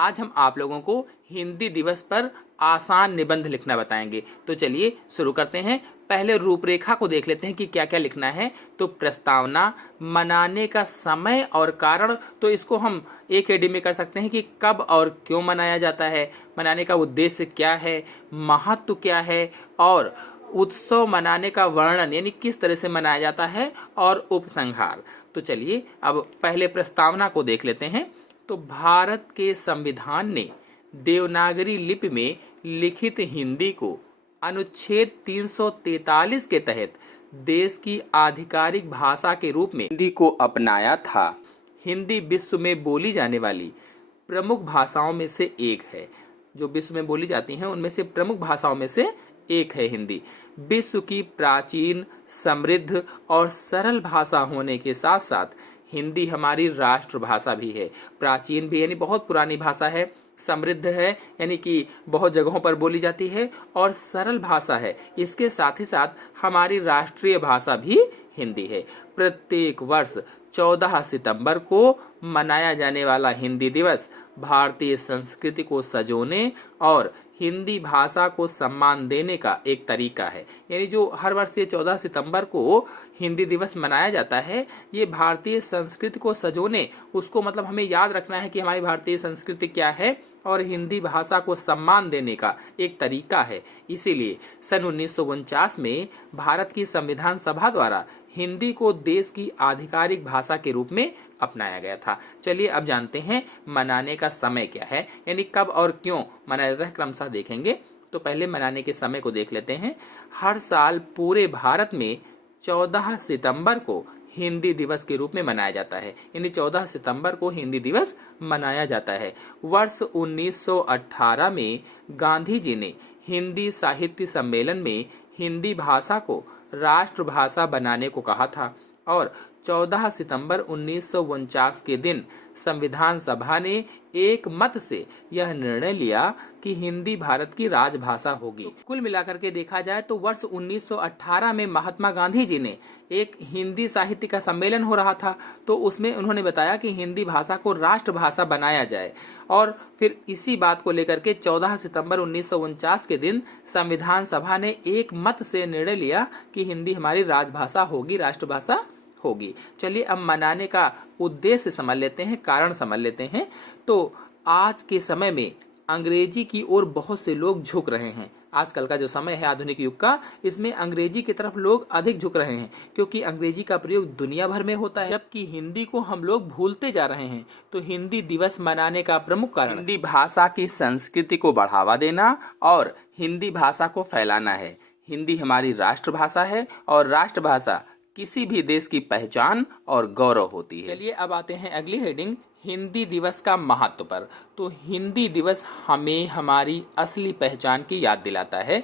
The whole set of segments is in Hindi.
आज हम आप लोगों को हिंदी दिवस पर आसान निबंध लिखना बताएंगे। तो चलिए शुरू करते हैं। पहले रूपरेखा को देख लेते हैं कि क्या क्या लिखना है। तो प्रस्तावना, मनाने का समय और कारण, तो इसको हम एक हेडिंग में कर सकते हैं कि कब और क्यों मनाया जाता है, मनाने का उद्देश्य क्या है, महत्व क्या है, और उत्सव मनाने का वर्णन यानी किस तरह से मनाया जाता है, और उपसंहार। तो चलिए अब पहले प्रस्तावना को देख लेते हैं। तो भारत के संविधान ने देवनागरी लिपि में लिखित हिंदी को अनुच्छेद 343 के तहत देश की आधिकारिक भाषा के रूप में हिंदी को अपनाया था। हिंदी विश्व में बोली जाने वाली प्रमुख भाषाओं में से एक है। जो विश्व में बोली जाती हैं उनमें से प्रमुख भाषाओं में से एक है हिंदी। विश्व की प्राचीन, समृद्ध और सरल भाषा होने के साथ साथ हिंदी हमारी राष्ट्रभाषा भी है। प्राचीन भी यानी बहुत पुरानी भाषा है, समृद्ध है यानी कि बहुत जगहों पर बोली जाती है, और सरल भाषा है। इसके साथ ही साथ हमारी राष्ट्रीय भाषा भी हिंदी है। प्रत्येक वर्ष 14 सितंबर को मनाया जाने वाला हिंदी दिवस भारतीय संस्कृति को सजोने और हिंदी भाषा को सम्मान देने का एक तरीका है। यानी जो हर वर्ष ये 14 सितंबर को हिंदी दिवस मनाया जाता है, ये भारतीय संस्कृति को सजोने, उसको मतलब हमें याद रखना है कि हमारी भारतीय संस्कृति क्या है और हिंदी भाषा को सम्मान देने का एक तरीका है। इसीलिए सन 1949 में भारत की संविधान सभा द्वारा हिंदी को देश की आधिकारिक भाषा के रूप में अपनाया गया था। चलिए अब जानते हैं मनाने का समय क्या है, यानी कब और क्यों मनाया जाता है, क्रमशः देखेंगे। तो पहले मनाने के समय को देख लेते हैं। हर साल पूरे भारत में 14 सितंबर को हिंदी दिवस के रूप में मनाया जाता है, यानी 14 सितंबर को हिंदी दिवस मनाया जाता है। वर्ष 1918 में गांधी जी ने हिंदी साहित्य सम्मेलन में हिंदी भाषा को राष्ट्रभाषा बनाने को कहा था, और 14 सितंबर 1949 के दिन संविधान सभा ने एक मत से यह निर्णय लिया कि हिंदी भारत की राजभाषा होगी। तो कुल मिलाकर के देखा जाए तो वर्ष 1918 में महात्मा गांधी जी ने एक हिंदी साहित्य का सम्मेलन हो रहा था, तो उसमें उन्होंने बताया कि हिंदी भाषा को राष्ट्रभाषा बनाया जाए, और फिर इसी बात को लेकर के 14 सितंबर 1949 के दिन संविधान सभा ने एक मत से निर्णय लिया कि हिंदी हमारी राजभाषा होगी, राष्ट्रभाषा होगी। चलिए अब मनाने का उद्देश्य समझ लेते हैं, कारण समझ लेते हैं। तो आज के समय में अंग्रेजी की ओर बहुत से लोग झुक रहे हैं। आजकल का जो समय है आधुनिक युग का, इसमें अंग्रेजी की तरफ लोग अधिक झुक रहे हैं, क्योंकि अंग्रेजी का प्रयोग दुनिया भर में होता है, जबकि हिंदी को हम लोग भूलते जा रहे हैं। तो हिंदी दिवस मनाने का प्रमुख कारण हिंदी भाषा की संस्कृति को बढ़ावा देना और हिंदी भाषा को फैलाना है। हिंदी हमारी राष्ट्रभाषा है, और राष्ट्रभाषा किसी भी देश की पहचान और गौरव होती है। चलिए अब आते हैं अगली हेडिंग, हिंदी दिवस का महत्व पर। तो हिंदी दिवस हमें हमारी असली पहचान की याद दिलाता है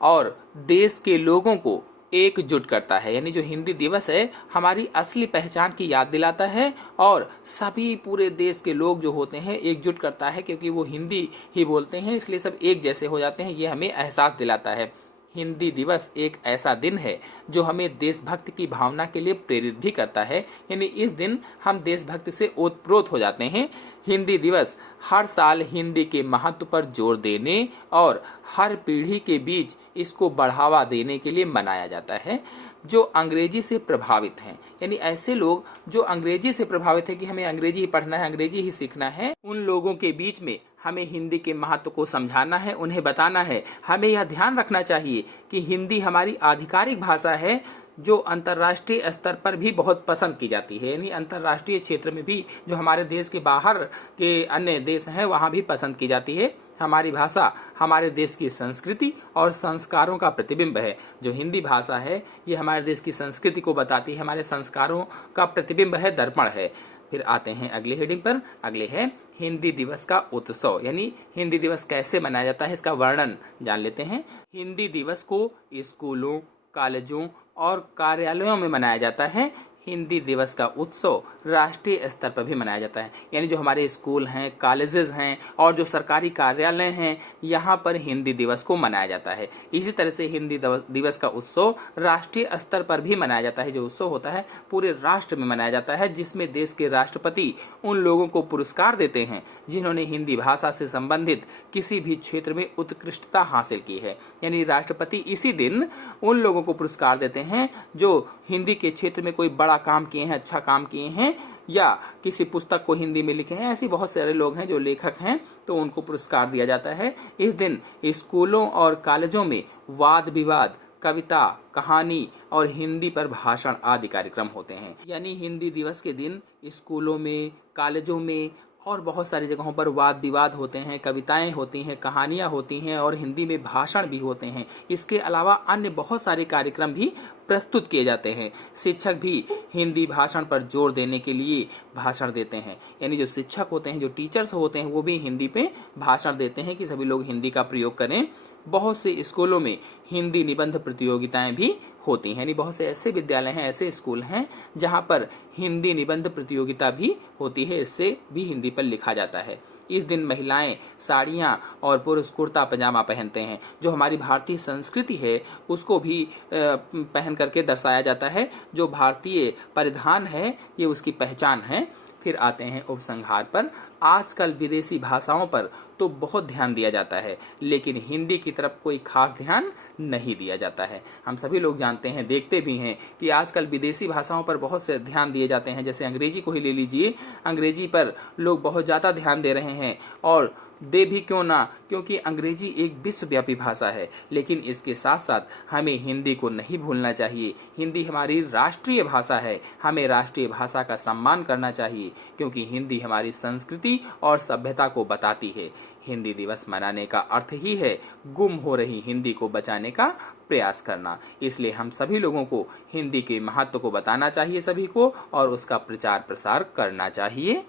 और देश के लोगों को एकजुट करता है। यानी जो हिंदी दिवस है हमारी असली पहचान की याद दिलाता है और सभी पूरे देश के लोग जो होते हैं एकजुट करता है, क्योंकि वो हिंदी ही बोलते हैं, इसलिए सब एक जैसे हो जाते हैं। ये हमें एहसास दिलाता है। हिंदी दिवस एक ऐसा दिन है जो हमें देशभक्ति की भावना के लिए प्रेरित भी करता है, यानी इस दिन हम देशभक्ति से ओतप्रोत हो जाते हैं। हिंदी दिवस हर साल हिंदी के महत्व पर जोर देने और हर पीढ़ी के बीच इसको बढ़ावा देने के लिए मनाया जाता है। जो अंग्रेजी से प्रभावित हैं, यानी ऐसे लोग जो अंग्रेजी से प्रभावित है कि हमें अंग्रेजी ही पढ़ना है, अंग्रेजी ही सीखना है, उन लोगों के बीच में हमें हिंदी के महत्व को समझाना है, उन्हें बताना है। हमें यह ध्यान रखना चाहिए कि हिंदी हमारी आधिकारिक भाषा है जो अंतर्राष्ट्रीय स्तर पर भी बहुत पसंद की जाती है, यानी अंतर्राष्ट्रीय क्षेत्र में भी, जो हमारे देश के बाहर के अन्य देश हैं वहाँ भी पसंद की जाती है। हमारी भाषा हमारे देश की संस्कृति और संस्कारों का प्रतिबिंब है। जो हिंदी भाषा है ये हमारे देश की संस्कृति को बताती है, हमारे संस्कारों का प्रतिबिंब है, दर्पण है। फिर आते हैं अगली हेडिंग पर। अगले है हिंदी दिवस का उत्सव, यानी हिंदी दिवस कैसे मनाया जाता है इसका वर्णन जान लेते हैं। हिंदी दिवस को स्कूलों, कॉलेजों और कार्यालयों में मनाया जाता है। हिंदी दिवस का उत्सव राष्ट्रीय स्तर पर भी मनाया जाता है। यानी जो हमारे स्कूल हैं, कॉलेजेस हैं और जो सरकारी कार्यालय हैं, यहाँ पर हिंदी दिवस को मनाया जाता है। इसी तरह से हिंदी दिवस का उत्सव राष्ट्रीय स्तर पर भी मनाया जाता है। जो उत्सव होता है पूरे राष्ट्र में मनाया जाता है, जिसमें देश के राष्ट्रपति उन लोगों को पुरस्कार देते हैं जिन्होंने हिंदी भाषा से संबंधित किसी भी क्षेत्र में उत्कृष्टता हासिल की है। यानी राष्ट्रपति इसी दिन उन लोगों को पुरस्कार देते हैं जो हिंदी के क्षेत्र में कोई बड़ा काम किए हैं, अच्छा काम किए हैं, या किसी पुस्तक को हिंदी में लिखे हैं। ऐसे बहुत सारे लोग हैं जो लेखक हैं, तो उनको पुरस्कार दिया जाता है। इस दिन स्कूलों और कॉलेजों में वाद विवाद, कविता, कहानी और हिंदी पर भाषण आदि कार्यक्रम होते हैं। यानी हिंदी दिवस के दिन स्कूलों में, कॉलेजों में और बहुत सारी जगहों पर वाद विवाद होते हैं, कविताएं होती हैं, कहानियां होती हैं और हिंदी में भाषण भी होते हैं। इसके अलावा अन्य बहुत सारे कार्यक्रम भी प्रस्तुत किए जाते हैं। शिक्षक भी हिंदी भाषण पर जोर देने के लिए भाषण देते हैं। यानी जो शिक्षक होते हैं, जो टीचर्स होते हैं, वो भी हिंदी पे भाषण देते हैं कि सभी लोग हिंदी का प्रयोग करें। बहुत से स्कूलों में हिंदी निबंध प्रतियोगिताएं भी होती हैं। यानी बहुत से ऐसे विद्यालय हैं, ऐसे स्कूल हैं जहां पर हिंदी निबंध प्रतियोगिता भी होती है। इससे भी हिंदी पर लिखा जाता है। इस दिन महिलाएं साड़ियाँ और पुरुष कुर्ता पजामा पहनते हैं। जो हमारी भारतीय संस्कृति है उसको भी पहन करके दर्शाया जाता है। जो भारतीय परिधान है ये उसकी पहचान है। फिर आते हैं उपसंहार पर। आजकल विदेशी भाषाओं पर तो बहुत ध्यान दिया जाता है, लेकिन हिंदी की तरफ कोई खास ध्यान नहीं दिया जाता है। हम सभी लोग जानते हैं, देखते भी हैं कि आजकल विदेशी भाषाओं पर बहुत से ध्यान दिए जाते हैं। जैसे अंग्रेजी को ही ले लीजिए, अंग्रेजी पर लोग बहुत ज़्यादा ध्यान दे रहे हैं, और दे भी क्यों ना, क्योंकि अंग्रेजी एक विश्वव्यापी भाषा है। लेकिन इसके साथ साथ हमें हिंदी को नहीं भूलना चाहिए। हिंदी हमारी राष्ट्रीय भाषा है, हमें राष्ट्रीय भाषा का सम्मान करना चाहिए, क्योंकि हिंदी हमारी संस्कृति और सभ्यता को बताती है। हिंदी दिवस मनाने का अर्थ ही है गुम हो रही हिंदी को बचाने का प्रयास करना। इसलिए हम सभी लोगों को हिंदी के महत्व को बताना चाहिए सभी को, और उसका प्रचार प्रसार करना चाहिए।